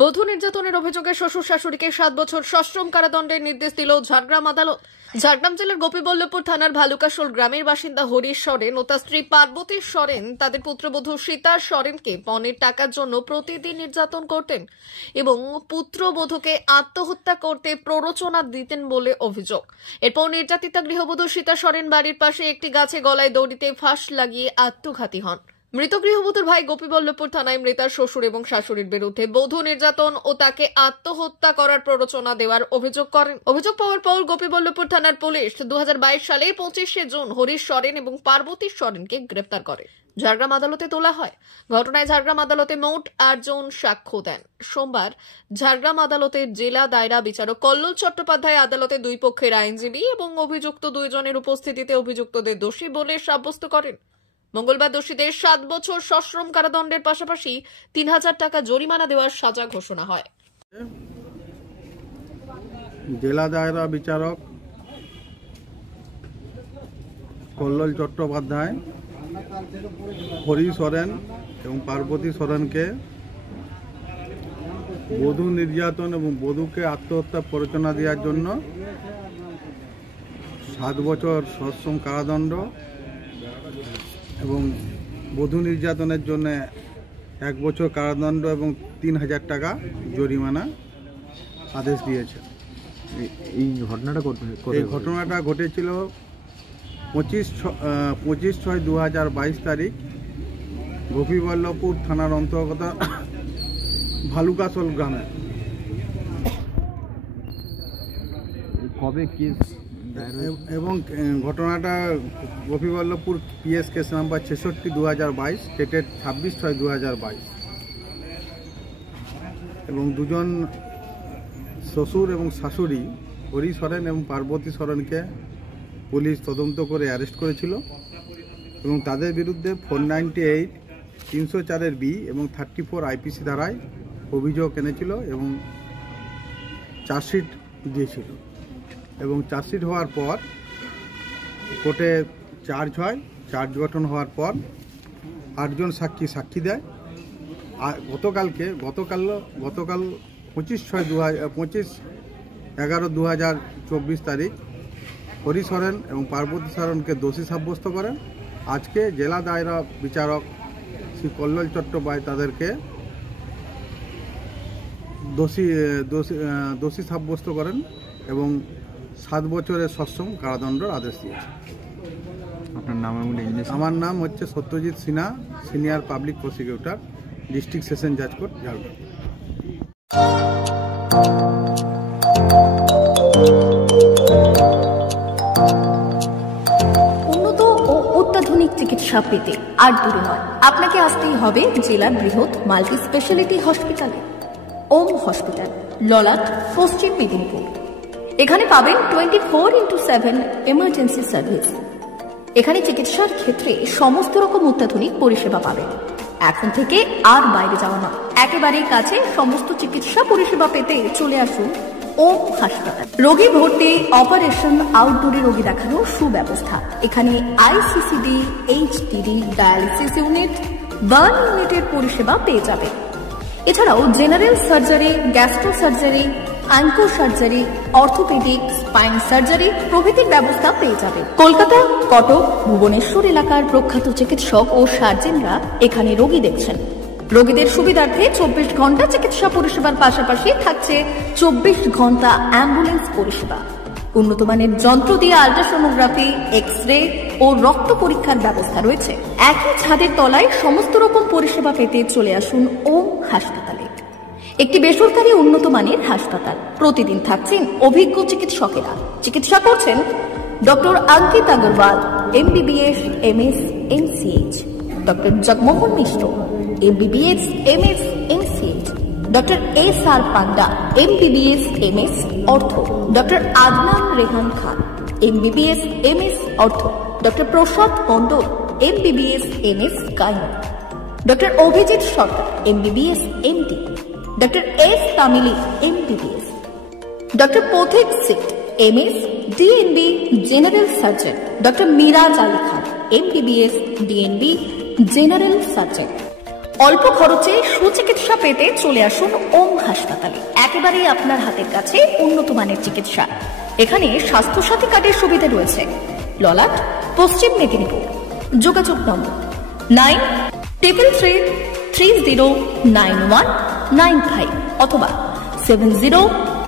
বধূ নির্যাতনের অভিযোগে শ্বশুর শাশুড়িকে 7 বছর সশ্রম কারাদণ্ডের নির্দেশ দিল ঝাড়গ্রাম আদালত। ঝাড়গ্রাম জেলার গোপীবল্লভপুর থানার ভালুকাশোল গ্রামের বাসিন্দা হরিশ সরেন ও তার স্ত্রী পার্বতী সরেন তাদের পুত্রবধূ সীতা সরেনকে পণের টাকার জন্য প্রতিদিন নির্যাতন করতেন এবং পুত্রবধূকে আত্মহত্যা করতে প্ররোচনা দিতেন বলে অভিযোগ। এরপর নির্যাতিতা গৃহবধূ সীতা সরেন বাড়ির পাশে একটি গাছে গলায় দড়িতে ফাঁস লাগিয়ে আত্মঘাতী হন। মৃত গৃহবধূর ভাই গোপীবল্লভপুর থানায় মৃতার শ্বশুর এবং শাশুড়ির বিরুদ্ধে বধূ নির্যাতন ও তাকে আত্মহত্যা করার প্ররোচনা দেওয়ার অভিযোগ করেন। অভিযোগ পাওয়ার পর গোপীবল্লভপুর থানার পুলিশ 2022 সালে 25শে জুন হরিশ সরেন এবং পার্বতী সরেনকে গ্রেফতার করে ঝাড়গ্রাম আদালতে তোলা হয়। ঘটনায় ঝাড়গ্রাম আদালতে মোট 8 জন সাক্ষ্য দেন। সোমবার ঝাড়গ্রাম আদালতের জেলা দায়রা বিচারক কল্লোল চট্টোপাধ্যায় আদালতে দুই পক্ষের আইনজীবী এবং অভিযুক্ত দুইজনের উপস্থিতিতে অভিযুক্তদের দোষী বলে সাব্যস্ত করেন। মঙ্গলবার দোষীদের 7 বছর সশ্রম কারাদণ্ডের পাশাপাশি 3000 টাকা জরিমানা দেওয়ার সাজা ঘোষণা হয়। জেলা দায়রা বিচারক কল্লোল চট্টোপাধ্যায় হরিশ সরেন এবং পার্বতী সরেনকে বধূ নির্যাতন এবং বধূকে আত্মহত্যা প্ররোচনা দেওয়ার জন্য 7 বছর সশ্রম কারাদণ্ড এবং বধূ নির্যাতনের জন্য 1 বছর কারাদণ্ড এবং 3000 টাকা জরিমানা আদেশ দিয়েছে। এই ঘটনাটা ঘটেছিল 25/6/2022 তারিখ গোপীবল্লভপুর থানার অন্তর্গত ভালুকাশোল গ্রামে। কবে কেস এবং ঘটনাটা Gopiballavpur PS case number 66/2022 dated 26/6/2022 এবং দুজন শ্বশুর এবং শাশুড়ি হরি সরেন এবং পার্বতী সরেনকে পুলিশ তদন্ত করে অ্যারেস্ট করেছিল এবং তাদের বিরুদ্ধে 498, 304 বি এবং 34 আইপিসি ধারায় অভিযোগ এনেছিল এবং চার্জশিট দিয়েছিল এবং চার্জশিট হওয়ার পর কোর্টে চার্জ হয়। চার্জ গঠন হওয়ার পর 8 জন সাক্ষী দেয়। আর গতকাল 25/11/2024 তারিখ হরি সরেন এবং পার্বতী সরেনকে দোষী সাব্যস্ত করেন। আজকে জেলা দায়রা বিচারক শ্রী কল্লোল চট্টোপাধ্যায় তাদেরকে দোষী সাব্যস্ত করেন এবং 7 বছরের সশ্রম কারাদণ্ডের আদেশ দিয়েছে। আপনার নাম? আমার নাম হচ্ছে Satyajit Sinha, senior public prosecutor, district session জাজ কোর্ট, ঝাড়গ্রাম। উন্নত ও অত্যাধুনিক চিকিৎসা পেতে আর দূরে নয়, আপনাকে আসতেই হবে জেলার বৃহৎ মাল্টি স্পেশালিটি হসপিটালে, ওম হসপিটাল, ললাট, পশ্চিম মেদিনীপুর। এখানে পাবেন 24/7 এমার্জেন্সি সার্ভিস। এখানে চিকিৎসার ক্ষেত্রে সমস্ত রকম অত্যাধুনিক পরিষেবা পাবেন। এখন থেকে আর বাইরে যাওয়া নয়, একেবারেই কাছে সমস্ত চিকিৎসা পরিষেবা পেতে চলে আসুন ওম হাসপাতাল। রোগী ভর্তি, অপারেশন, আউটডোরে রোগী দেখানোর সুব্যবস্থা। এখানে ICCD, HDD, dialysis unit, burn ইউনিটের পরিষেবা পেয়ে যাবে। এছাড়াও general surgery, gastro surgery, onco surgery, orthopaedic, spine surgery প্রভৃতির ব্যবস্থা পেয়ে যাবে। কলকাতা, কটক, ভুবনেশ্বর এলাকার প্রখ্যাত চিকিৎসক ও সার্জেনরা এখানে রোগী দেখছেন। রোগীদের সুবিধার্থে 24 ঘন্টা চিকিৎসা পরিষেবার পাশাপাশি থাকছে 24 ঘন্টা অ্যাম্বুলেন্স পরিষেবা। উন্নত মানের যন্ত্র দিয়ে আল্ট্রাসোনোগ্রাফি, এক্স-রে ও রক্ত পরীক্ষার ব্যবস্থা রয়েছে। একই ছাদের তলায় সমস্ত রকম পরিষেবা পেতে চলে আসুন ওম হাসপাতালে। একটি বেসরকারি উন্নত মানের হাসপাতাল। প্রতিদিন থাকছেন অভিজ্ঞ চিকিৎসকেরা। চিকিৎসা করছেন doctor Ankit Agarwal, MBBS, MS, MCH, doctor Jagmohan Mishra, MBBS, MS, MCH, doctor SR Panda, MBBS, MS, ortho, doctor Adnan Rehan Khan, MBBS, MS, ortho, doctor Prasad Mondal, MBBS, MS, gyno, doctor Abhijit Sarkar, MBBS, MD, doctor S Tamili, MBBS, doctor Pathik Sit, MS, DNB, general surgeon, doctor Miraj Ali Khan, MBBS, DNB, general surgeon. অল্প খরচে সুচিকিৎসা পেতে চলে আসুন ওম হাসপাতালে। একেবারেই আপনার হাতের কাছে উন্নত মানের চিকিৎসা। এখানে স্বাস্থ্যসাথী কার্ডের সুবিধা রয়েছে। ললাট, পশ্চিম মেদিনীপুর। যোগাযোগ নম্বর 9333309195 অথবা 70